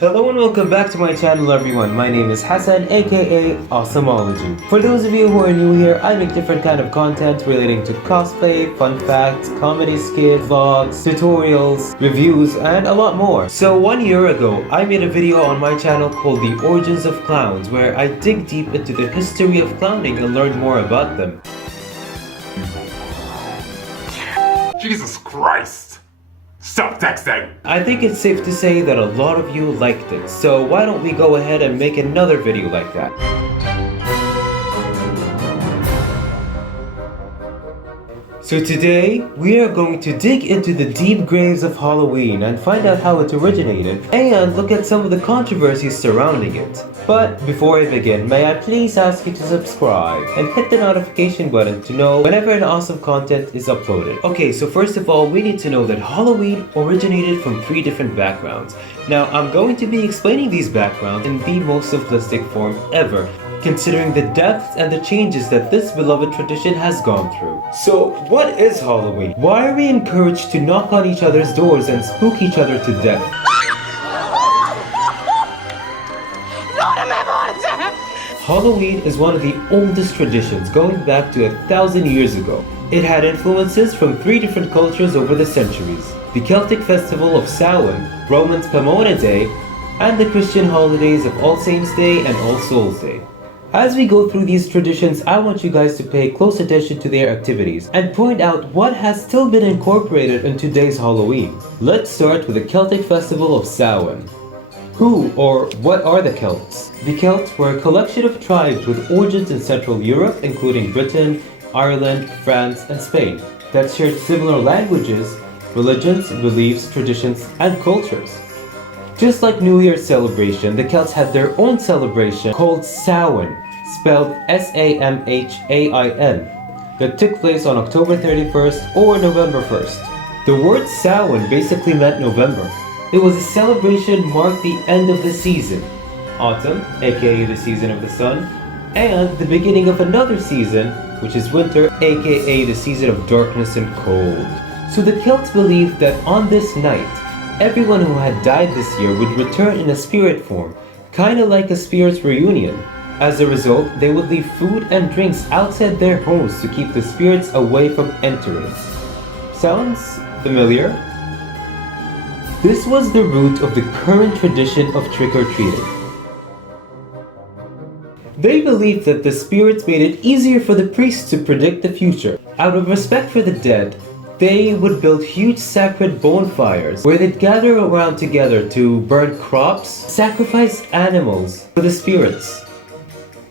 Hello and welcome back to my channel everyone. My name is Hassan, aka Awesomology. For those of you who are new here, I make different kind of content relating to cosplay, fun facts, comedy skits, vlogs, tutorials, reviews, and a lot more. So 1 year ago, I made a video on my channel called The Origins of Clowns, where I dig deep into the history of clowning and learn more about them. Jesus Christ! Stop texting! I think it's safe to say that a lot of you liked it, so why don't we go ahead and make another video like that. So today, we are going to dig into the deep graves of Halloween and find out how it originated, and look at some of the controversies surrounding it. But before I begin, may I please ask you to subscribe and hit the notification button to know whenever an awesome content is uploaded. Okay, so first of all, we need to know that Halloween originated from 3 different backgrounds. Now, I'm going to be explaining these backgrounds in the most simplistic form ever, considering the depth and the changes that this beloved tradition has gone through. So, what is Halloween? Why are we encouraged to knock on each other's doors and spook each other to death? Halloween is one of the oldest traditions, going back to 1,000 years ago. It had influences from 3 different cultures over the centuries: the Celtic festival of Samhain, Romans' Pomona Day, and the Christian holidays of All Saints' Day and All Souls' Day. As we go through these traditions, I want you guys to pay close attention to their activities and point out what has still been incorporated in today's Halloween. Let's start with the Celtic festival of Samhain. Who or what are the Celts? The Celts were a collection of tribes with origins in Central Europe, including Britain, Ireland, France, and Spain, that shared similar languages, religions, beliefs, traditions, and cultures. Just like New Year's celebration, the Celts had their own celebration called Samhain, spelled S-A-M-H-A-I-N, that took place on October 31st or November 1st. The word Samhain basically meant November. It was a celebration marked the end of the season, autumn, aka the season of the sun, and the beginning of another season, which is winter, aka the season of darkness and cold. So the Celts believed that on this night, everyone who had died this year would return in a spirit form, kinda like a spirit's reunion. As a result, they would leave food and drinks outside their homes to keep the spirits away from entering. Sounds familiar? This was the root of the current tradition of trick-or-treating. They believed that the spirits made it easier for the priests to predict the future. Out of respect for the dead, they would build huge sacred bonfires where they'd gather around together to burn crops, sacrifice animals for the spirits.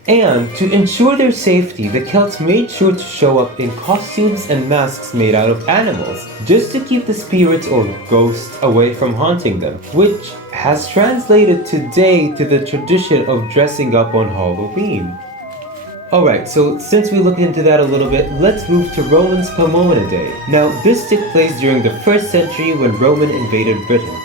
And to ensure their safety, the Celts made sure to show up in costumes and masks made out of animals, just to keep the spirits or ghosts away from haunting them, which has translated today to the tradition of dressing up on Halloween. Alright, so since we looked into that a little bit, let's move to Romans' Pomona Day. Now, this took place during the 1st century when Roman invaded Britain.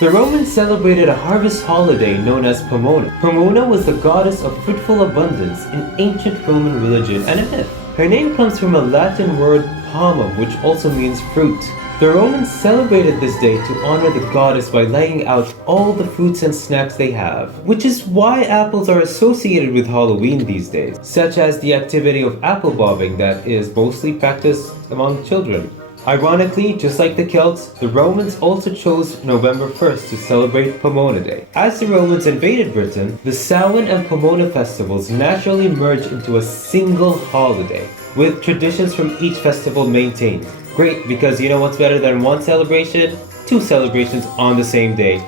The Romans celebrated a harvest holiday known as Pomona. Pomona was the goddess of fruitful abundance in ancient Roman religion and a myth. Her name comes from a Latin word pomum, which also means fruit. The Romans celebrated this day to honor the goddess by laying out all the fruits and snacks they have, which is why apples are associated with Halloween these days, such as the activity of apple bobbing that is mostly practiced among children. Ironically, just like the Celts, the Romans also chose November 1st to celebrate Pomona Day. As the Romans invaded Britain, the Samhain and Pomona festivals naturally merged into a single holiday, with traditions from each festival maintained. Great, because you know what's better than one celebration? Two celebrations on the same day.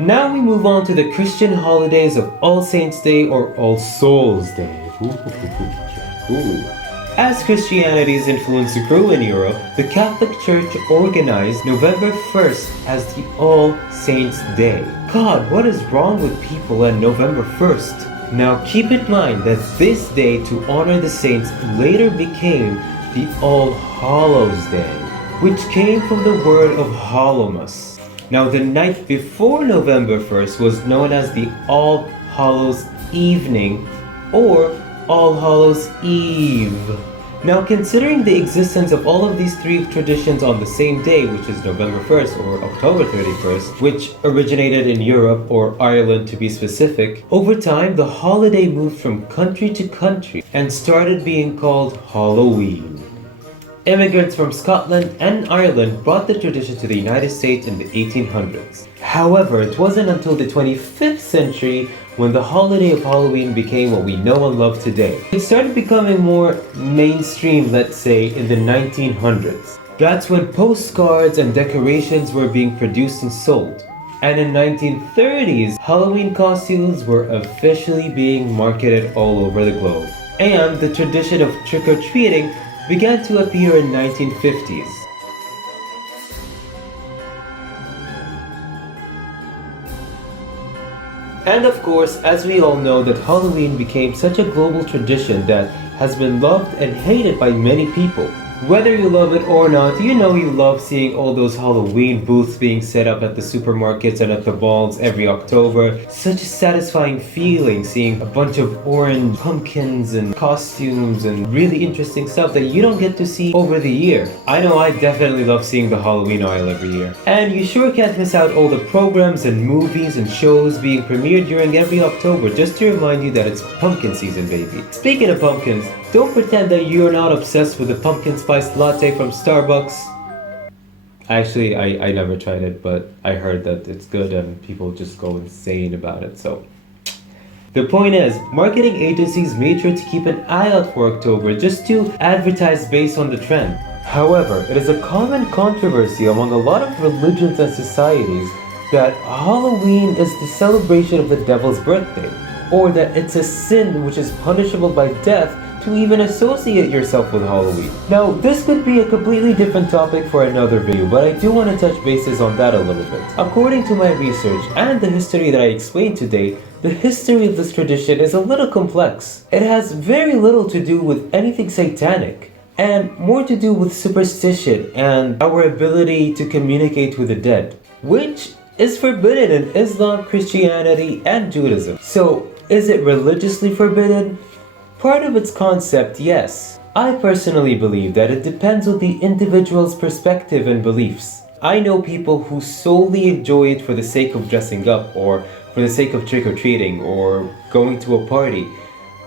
Now we move on to the Christian holidays of All Saints' Day or All Souls' Day. As Christianity's influence grew in Europe, the Catholic Church organized November 1st as the All Saints' Day. God, what is wrong with people on November 1st? Now keep in mind that this day to honor the saints later became the All Hallows' Day, which came from the word of Hallowmas. Now the night before November 1st was known as the All Hallows Evening or All Hallows Eve. Now considering the existence of all of these three traditions on the same day, which is November 1st or October 31st, which originated in Europe or Ireland to be specific, over time the holiday moved from country to country and started being called Halloween. Immigrants from Scotland and Ireland brought the tradition to the United States in the 1800s. However, it wasn't until the 25th century when the holiday of Halloween became what we know and love today. It started becoming more mainstream, let's say, in the 1900s. That's when postcards and decorations were being produced and sold. And in 1930s, Halloween costumes were officially being marketed all over the globe. And the tradition of trick-or-treating began to appear in 1950s. And of course, as we all know, that Halloween became such a global tradition that has been loved and hated by many people. Whether you love it or not, you know you love seeing all those Halloween booths being set up at the supermarkets and at the malls every October. Such a satisfying feeling seeing a bunch of orange pumpkins and costumes and really interesting stuff that you don't get to see over the year. I know I definitely love seeing the Halloween aisle every year. And you sure can't miss out all the programs and movies and shows being premiered during every October, just to remind you that it's pumpkin season, baby. Speaking of pumpkins, don't pretend that you're not obsessed with the pumpkin spice latte from Starbucks. Actually, I never tried it, but I heard that it's good and people just go insane about it, so. The point is, marketing agencies made sure to keep an eye out for October just to advertise based on the trend. However, it is a common controversy among a lot of religions and societies that Halloween is the celebration of the devil's birthday, or that it's a sin which is punishable by death to even associate yourself with Halloween. Now, this could be a completely different topic for another video, but I do want to touch bases on that a little bit. According to my research and the history that I explained today, the history of this tradition is a little complex. It has very little to do with anything satanic, and more to do with superstition and our ability to communicate with the dead, which is forbidden in Islam, Christianity, and Judaism. So, is it religiously forbidden? Part of its concept, yes. I personally believe that it depends on the individual's perspective and beliefs. I know people who solely enjoy it for the sake of dressing up, or for the sake of trick-or-treating, or going to a party,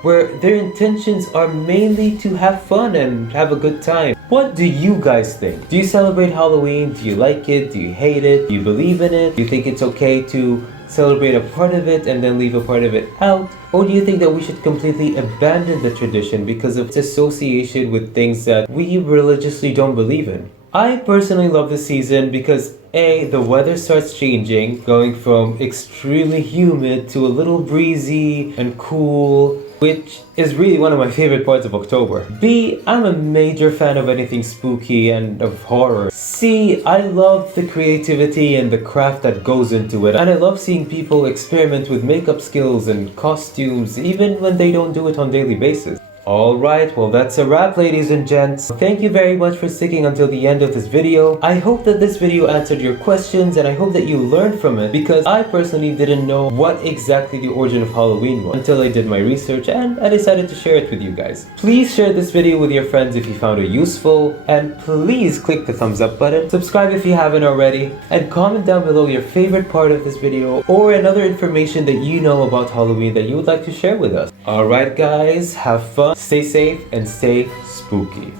where their intentions are mainly to have fun and have a good time. What do you guys think? Do you celebrate Halloween? Do you like it? Do you hate it? Do you believe in it? Do you think it's okay to celebrate a part of it and then leave a part of it out? Or do you think that we should completely abandon the tradition because of its association with things that we religiously don't believe in? I personally love the season because A, the weather starts changing, going from extremely humid to a little breezy and cool, which is really one of my favorite parts of October. B, I'm a major fan of anything spooky and of horror. C, I love the creativity and the craft that goes into it, and I love seeing people experiment with makeup skills and costumes even when they don't do it on a daily basis. Alright, well that's a wrap, ladies and gents. Thank you very much for sticking until the end of this video. I hope that this video answered your questions and I hope that you learned from it, because I personally didn't know what exactly the origin of Halloween was until I did my research and I decided to share it with you guys. Please share this video with your friends if you found it useful, and please click the thumbs up button, subscribe if you haven't already, and comment down below your favorite part of this video or another information that you know about Halloween that you would like to share with us. Alright guys, have fun. Stay safe and stay spooky.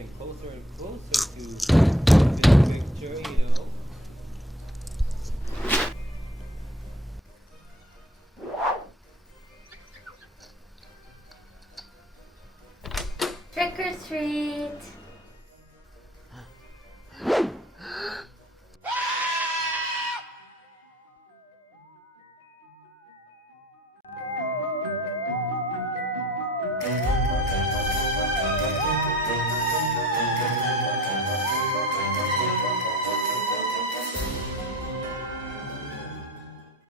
getting closer and closer to this picture, you know. Trick or treat!